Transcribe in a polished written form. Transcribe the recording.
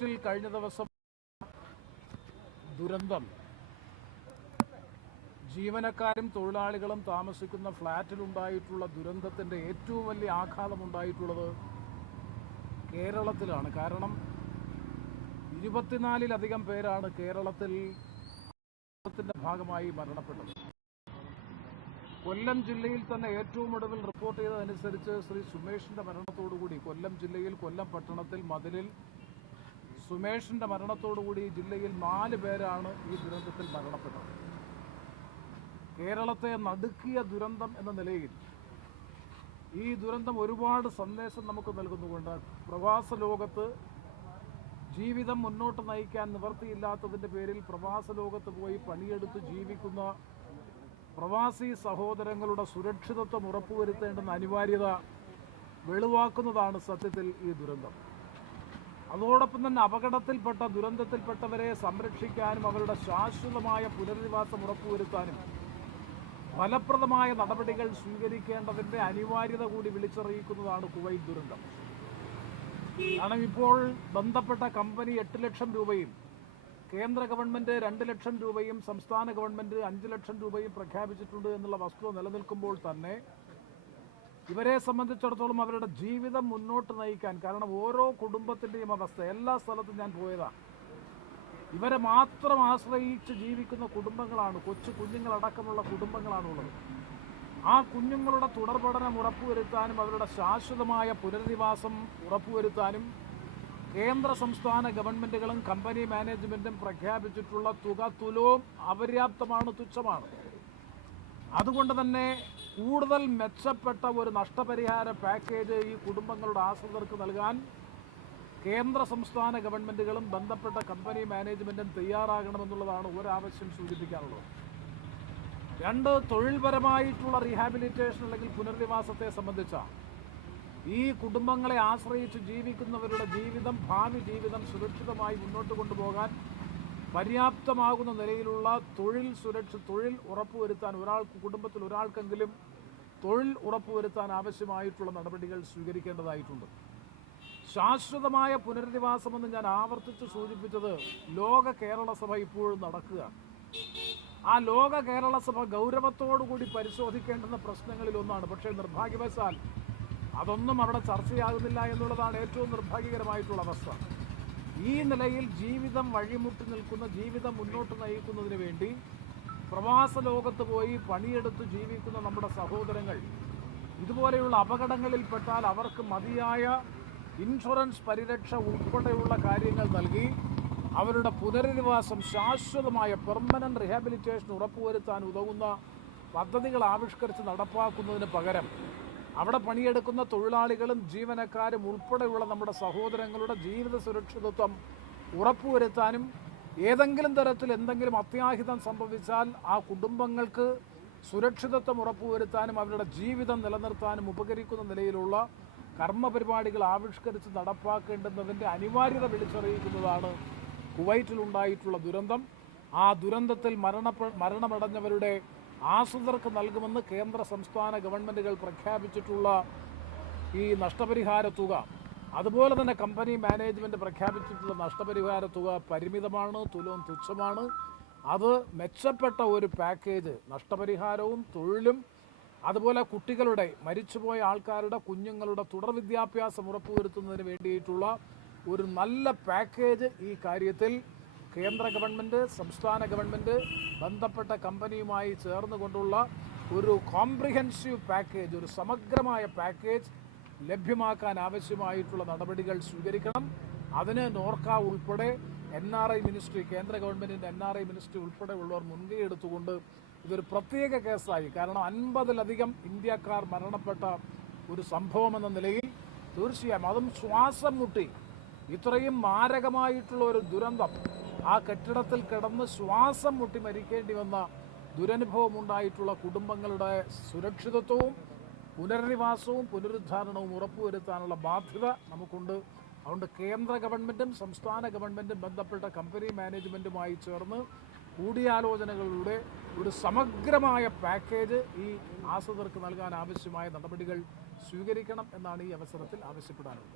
കഴിഞ്ഞ ദിവസം ദുരന്തം ജീവനക്കാരും തൊഴിലാളികളും താമസിക്കുന്ന ഫ്ളാറ്റിലുണ്ടായിട്ടുള്ള ദുരന്തത്തിൻ്റെ ഏറ്റവും വലിയ ആഘാതമുണ്ടായിട്ടുള്ളത് കേരളത്തിലാണ്. കാരണം 24-ലധികം പേരാണ് കേരളത്തിൽ ദുരന്തത്തിൻ്റെ ഭാഗമായി മരണപ്പെട്ടത്. കൊല്ലം ജില്ലയിൽ തന്നെ ഏറ്റവും ഒടുവിൽ റിപ്പോർട്ട് ചെയ്തതനുസരിച്ച് ശ്രീ സുമേഷിൻ്റെ മരണത്തോടുകൂടി കൊല്ലം ജില്ലയിൽ കൊല്ലം പട്ടണത്തിൽ മതിലിൽ സുമേഷിൻ്റെ മരണത്തോടുകൂടി ജില്ലയിൽ 4 പേരാണ് ഈ ദുരന്തത്തിൽ മരണപ്പെട്ടത്. കേരളത്തെ നടുക്കിയ ദുരന്തം എന്ന നിലയിൽ ഈ ദുരന്തം ഒരുപാട് സന്ദേശം നമുക്ക് നൽകുന്നുകൊണ്ട് പ്രവാസ ലോകത്ത് ജീവിതം മുന്നോട്ട് നയിക്കാൻ നിവൃത്തിയില്ലാത്തതിൻ്റെ പേരിൽ പ്രവാസ ലോകത്ത് പോയി പണിയെടുത്ത് ജീവിക്കുന്ന പ്രവാസി സഹോദരങ്ങളുടെ സുരക്ഷിതത്വം ഉറപ്പുവരുത്തേണ്ടുന്ന അനിവാര്യത വെളിവാക്കുന്നതാണ് സത്യത്തിൽ ഈ ദുരന്തം. അതോടൊപ്പം തന്നെ അപകടത്തിൽപ്പെട്ട ദുരന്തത്തിൽപ്പെട്ടവരെ സംരക്ഷിക്കാനും അവരുടെ ശാശ്വതമായ പുനരധിവാസം ഉറപ്പുവരുത്താനും ഫലപ്രദമായ നടപടികൾ സ്വീകരിക്കേണ്ടതിൻ്റെ അനിവാര്യത കൂടി വിളിച്ചറിയിക്കുന്നതാണ് കുവൈറ്റ് ദുരന്തം. കാരണം ഇപ്പോൾ ബന്ധപ്പെട്ട കമ്പനി 8 ലക്ഷം രൂപയും കേന്ദ്ര ഗവൺമെൻറ് 2 ലക്ഷം രൂപയും സംസ്ഥാന ഗവൺമെൻറ് 5 ലക്ഷം രൂപയും പ്രഖ്യാപിച്ചിട്ടുണ്ട് എന്നുള്ള വസ്തുത നിലനിൽക്കുമ്പോൾ തന്നെ ഇവരെ സംബന്ധിച്ചിടത്തോളം അവരുടെ ജീവിതം മുന്നോട്ട് നയിക്കാൻ, കാരണം ഓരോ കുടുംബത്തിൻ്റെയും അവസ്ഥ എല്ലാ സ്ഥലത്തും ഞാൻ പോയതാണ്, ഇവരെ മാത്രം ആശ്രയിച്ച് ജീവിക്കുന്ന കുടുംബങ്ങളാണ്, കൊച്ചു കുഞ്ഞുങ്ങളടക്കമുള്ള കുടുംബങ്ങളാണുള്ളത്. ആ കുഞ്ഞുങ്ങളുടെ തുടർ പഠനം ഉറപ്പുവരുത്താനും അവരുടെ ശാശ്വതമായ പുനരധിവാസം ഉറപ്പുവരുത്താനും കേന്ദ്ര സംസ്ഥാന ഗവൺമെൻറ്റുകളും കമ്പനി മാനേജ്മെൻറ്റും പ്രഖ്യാപിച്ചിട്ടുള്ള തുക തുലവും അപര്യാപ്തമാണ്, തുച്ഛമാണ്. അതുകൊണ്ട് തന്നെ കൂടുതൽ മെച്ചപ്പെട്ട ഒരു നഷ്ടപരിഹാര പാക്കേജ് ഈ കുടുംബങ്ങളുടെ ആശ്രിതർക്ക് നൽകാൻ കേന്ദ്ര സംസ്ഥാന ഗവൺമെൻറ്റുകളും ബന്ധപ്പെട്ട കമ്പനി മാനേജ്മെൻറ്റും തയ്യാറാകണമെന്നുള്ളതാണ് ഒരാവശ്യം സൂചിപ്പിക്കാനുള്ളത്. 2, തൊഴിൽപരമായിട്ടുള്ള റീഹാബിലിറ്റേഷൻ അല്ലെങ്കിൽ പുനരധിവാസത്തെ സംബന്ധിച്ച ഈ കുടുംബങ്ങളെ ആശ്രയിച്ച് ജീവിക്കുന്നവരുടെ ജീവിതം, ഭാവി ജീവിതം സുരക്ഷിതമായി മുന്നോട്ട് കൊണ്ടുപോകാൻ പര്യാപ്തമാകുന്ന നിലയിലുള്ള തൊഴിൽ ഉറപ്പുവരുത്താൻ, കുടുംബത്തിൽ ഒരാൾക്കെങ്കിലും തൊഴിൽ ഉറപ്പുവരുത്താൻ ആവശ്യമായിട്ടുള്ള നടപടികൾ സ്വീകരിക്കേണ്ടതായിട്ടുണ്ട്. ശാശ്വതമായ പുനരധിവാസമെന്ന് ഞാൻ ആവർത്തിച്ച് സൂചിപ്പിച്ചത് ലോക കേരള സഭ ഇപ്പോഴും നടക്കുക. ആ ലോക കേരള സഭ ഗൗരവത്തോടുകൂടി പരിശോധിക്കേണ്ടുന്ന പ്രശ്നങ്ങളിലൊന്നാണ്. പക്ഷേ നിർഭാഗ്യവശാൽ അതൊന്നും അവിടെ ചർച്ചയാകുന്നില്ല എന്നുള്ളതാണ് ഏറ്റവും നിർഭാഗ്യകരമായിട്ടുള്ള അവസ്ഥ. ഈ നിലയിൽ ജീവിതം വഴിമുട്ടി നിൽക്കുന്ന, ജീവിതം മുന്നോട്ട് നയിക്കുന്നതിന് വേണ്ടി പ്രവാസ ലോകത്ത് പോയി പണിയെടുത്ത് ജീവിക്കുന്ന നമ്മുടെ സഹോദരങ്ങൾ ഇതുപോലെയുള്ള അപകടങ്ങളിൽപ്പെട്ടാൽ അവർക്ക് മതിയായ ഇൻഷുറൻസ് പരിരക്ഷ ഉൾപ്പെടെയുള്ള കാര്യങ്ങൾ നൽകി അവരുടെ പുനരധിവാസം, ശാശ്വതമായ പെർമനന്റ് റീഹാബിലിറ്റേഷൻ ഉറപ്പുവരുത്താൻ ഉതകുന്ന പദ്ധതികൾ ആവിഷ്കരിച്ച് നടപ്പാക്കുന്നതിന് പകരം അവിടെ പണിയെടുക്കുന്ന തൊഴിലാളികളും ജീവനക്കാരും ഉൾപ്പെടെയുള്ള നമ്മുടെ സഹോദരങ്ങളുടെ ജീവിത സുരക്ഷിതത്വം ഉറപ്പുവരുത്താനും ഏതെങ്കിലും തരത്തിൽ എന്തെങ്കിലും അത്യാഹിതം സംഭവിച്ചാൽ ആ കുടുംബങ്ങൾക്ക് സുരക്ഷിതത്വം ഉറപ്പുവരുത്താനും അവരുടെ ജീവിതം നിലനിർത്താനും ഉപകരിക്കുന്ന നിലയിലുള്ള കർമ്മപരിപാടികൾ ആവിഷ്കരിച്ച് നടപ്പാക്കേണ്ടുന്നതിൻ്റെ അനിവാര്യത വിളിച്ചറിയിക്കുന്നതാണ് കുവൈറ്റിലുണ്ടായിട്ടുള്ള ദുരന്തം. ആ ദുരന്തത്തിൽ മരണമടഞ്ഞവരുടെ ആശ്രിതർക്ക് നൽകുമെന്ന് കേന്ദ്ര സംസ്ഥാന ഗവൺമെൻറ്റുകൾ പ്രഖ്യാപിച്ചിട്ടുള്ള ഈ നഷ്ടപരിഹാര തുക, അതുപോലെ തന്നെ കമ്പനി മാനേജ്മെൻറ്റ് പ്രഖ്യാപിച്ചിട്ടുള്ള നഷ്ടപരിഹാര തുക പരിമിതമാണ്, തുലവും തുച്ഛമാണ്. അത് മെച്ചപ്പെട്ട ഒരു പാക്കേജ്, നഷ്ടപരിഹാരവും തൊഴിലും അതുപോലെ കുട്ടികളുടെ, മരിച്ചുപോയ ആൾക്കാരുടെ കുഞ്ഞുങ്ങളുടെ തുടർ വിദ്യാഭ്യാസം ഉറപ്പുവരുത്തുന്നതിന് വേണ്ടിയിട്ടുള്ള ഒരു നല്ല പാക്കേജ് ഈ കാര്യത്തിൽ കേന്ദ്ര ഗവൺമെൻറ്, സംസ്ഥാന ഗവൺമെൻറ് ബന്ധപ്പെട്ട കമ്പനിയുമായി ചേർന്നുകൊണ്ടുള്ള ഒരു കോംപ്രിഹെൻസീവ് പാക്കേജ്, ഒരു സമഗ്രമായ പാക്കേജ് ലഭ്യമാക്കാൻ ആവശ്യമായിട്ടുള്ള നടപടികൾ സ്വീകരിക്കണം. അതിന് നോർക്ക ഉൾപ്പെടെ NRI മിനിസ്ട്രി, കേന്ദ്ര ഗവൺമെൻറ്റിൻ്റെ NRI മിനിസ്ട്രി ഉൾപ്പെടെയുള്ളവർ മുൻകൈ എടുത്തുകൊണ്ട് ഇതൊരു പ്രത്യേക കേസായി, കാരണം 50-ലധികം ഇന്ത്യക്കാർ മരണപ്പെട്ട ഒരു സംഭവമെന്ന നിലയിൽ തീർച്ചയായും അതും ശ്വാസം മുട്ടി ഇത്രയും മാരകമായിട്ടുള്ള ഒരു ദുരന്തം, ആ കെട്ടിടത്തിൽ കിടന്ന് ശ്വാസം മുട്ടി മരിക്കേണ്ടി വന്ന ദുരനുഭവം ഉണ്ടായിട്ടുള്ള കുടുംബങ്ങളുടെ സുരക്ഷിതത്വവും പുനരധിവാസവും പുനരുദ്ധാരണവും ഉറപ്പുവരുത്താനുള്ള ബാധ്യത നമുക്കുണ്ട്. അതുകൊണ്ട് കേന്ദ്ര ഗവൺമെൻറ്റും സംസ്ഥാന ഗവൺമെൻറ്റും ബന്ധപ്പെട്ട കമ്പനി മാനേജ്മെൻറ്റുമായി ചേർന്ന് കൂടിയാലോചനകളിലൂടെ ഒരു സമഗ്രമായ പാക്കേജ് ഈ ആശ്രിതർക്ക് നൽകാൻ ആവശ്യമായ നടപടികൾ സ്വീകരിക്കണം എന്നാണ് ഈ അവസരത്തിൽ ആവശ്യപ്പെടാനുള്ളത്.